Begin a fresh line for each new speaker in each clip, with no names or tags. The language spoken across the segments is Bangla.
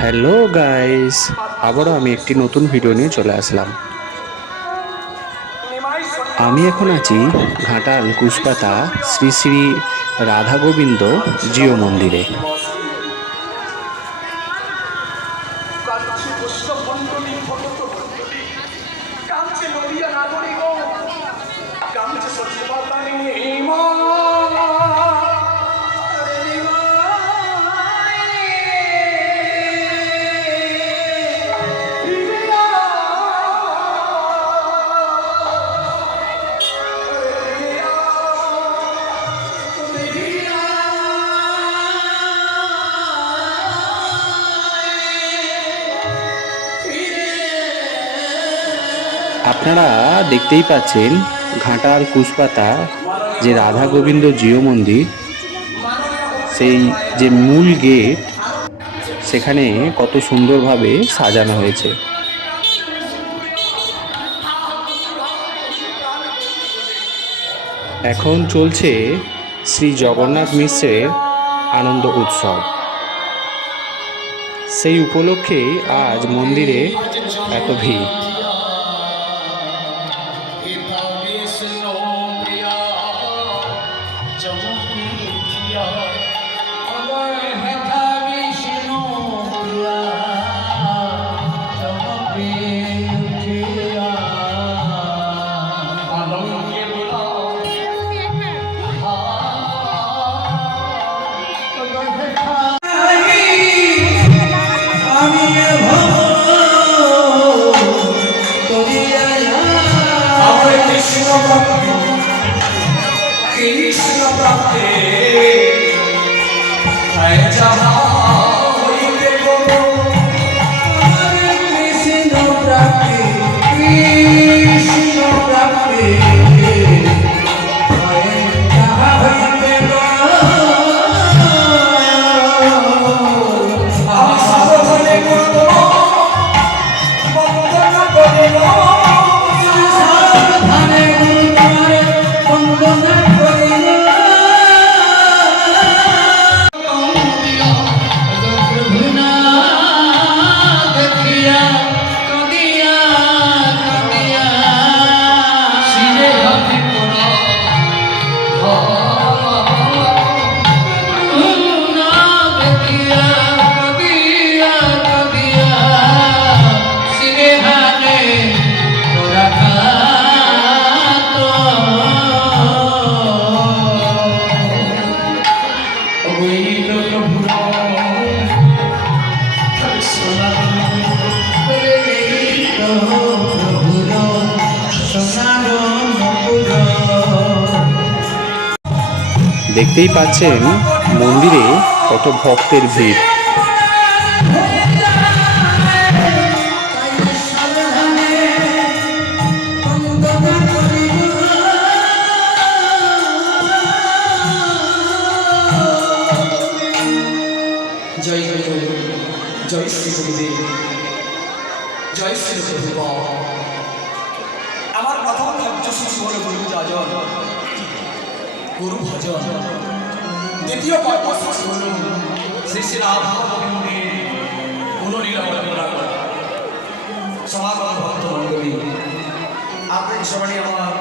হ্যালো গাইস আবারও আমি একটি নতুন ভিডিও নিয়ে চলে আসলাম। আমি এখন আছি ঘাটাল কুশপাতা শ্রী শ্রী রাধা গোবিন্দ জিও মন্দিরে। আপনারা দেখতেই পাচ্ছেন ঘাটাল কুশপাতা, যে রাধা গোবিন্দ জিও মন্দির, সেই যে মূল গেট, সেখানে কত সুন্দরভাবে সাজানো হয়েছে। এখন চলছে শ্রী জগন্নাথ মিশ্রের আনন্দ উৎসব। সেই উপলক্ষে আজ মন্দিরে এত ভিড়। দেখতেই পাচ্ছেন মন্দিরে কত ভক্তের ভিড়।
জয় জয় শ্রী জয় শ্রী আমার প্রথম গুরু গুরু ভজন। দ্বিতীয় কর্মসূচি হল শ্রী রাধা সমাগম ভক্ত মণ্ডলী আপনার সবাই আমার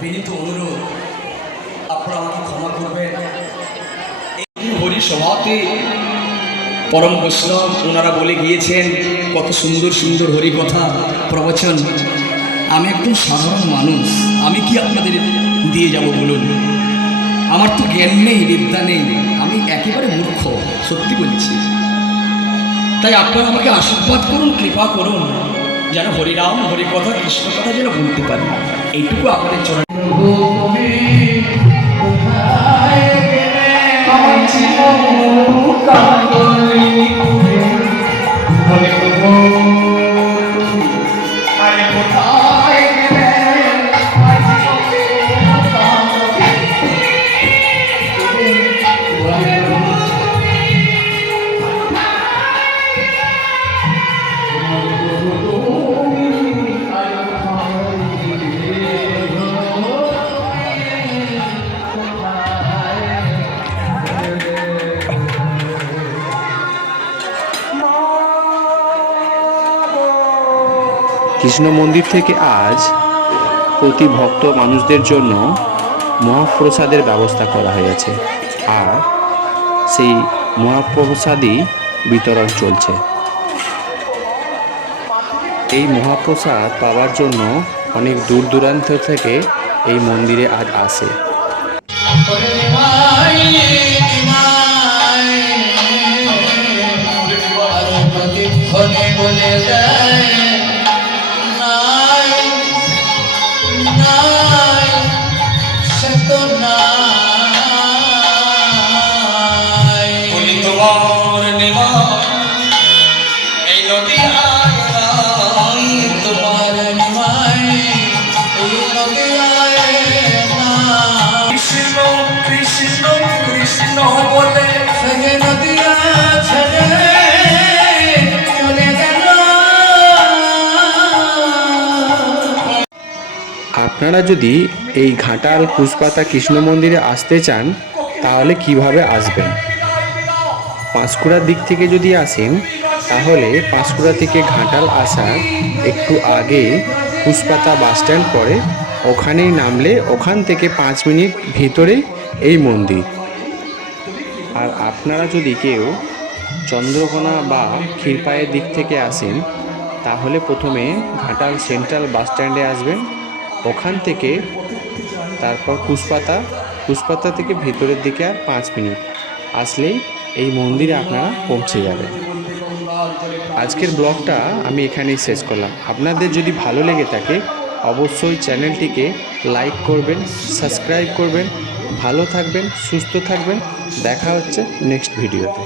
বিনীত অনুরোধ। আপনারা আমাকে ক্ষমা করবেন। হরি সভাতে পরম বৈষ্ণব ওনারা বলে গিয়েছেন, কত সুন্দর সুন্দর হরি কথা প্রবচন। আমি একদম সাধারণ মানুষ। আমি কি আপনাদের দিয়ে যাব বলুন। আমার তো জ্ঞান নেই, বিদ্যা নেই। আমি একেবারে মূর্খ, সত্যি বলছি। তাই আপনারা আমাকে আশীর্বাদ করুন, কৃপা করুন, যেন হরিরাম হরি কথা কৃষ্ণ কথা যেন বলতে পারি। এইটুকু আপনাদের চরণ
কৃষ্ণ মন্দির থেকে আজ প্রতি ভক্ত মানুষদের জন্য মহাপ্রসাদের ব্যবস্থা করা হয়েছে। আর সেই মহাপ্রসাদই বিতরণ চলছে। এই মহাপ্রসাদ পাওয়ার জন্য অনেক দূর দূরান্ত থেকে এই মন্দিরে আজ আসে। আপনারা যদি এই ঘাটাল কুশপাতা কৃষ্ণ মন্দিরে আসতে চান, তাহলে কীভাবে আসবেন? পাঁশকুড়ার দিক থেকে যদি আসেন, তাহলে পাঁশকুড়া থেকে ঘাটাল আসার একটু আগে কুশপাতা বাস স্ট্যান্ড পড়ে ওখানেই নামলে ওখান থেকে পাঁচ মিনিট ভিতরে এই মন্দির। আর আপনারা যদি কেউ চন্দ্রকোনা বা ক্ষীরপায়ের দিক থেকে আসেন, তাহলে প্রথমে ঘাটাল সেন্ট্রাল বাস স্ট্যান্ডে আসবেন। ওখান থেকে তারপর কুশপাতা কুশপাতা থেকে ভেতরের দিকে আর পাঁচ মিনিট আসলেই এই মন্দিরে আপনারা পৌঁছে যাবেন। আজকের ব্লগটা আমি এখানেই শেষ করলাম। আপনাদের যদি ভালো লেগে থাকে অবশ্যই চ্যানেলটিকে লাইক করবেন সাবস্ক্রাইব করবেন ভালো থাকবেন সুস্থ থাকবেন। দেখা হচ্ছে নেক্সট ভিডিওতে।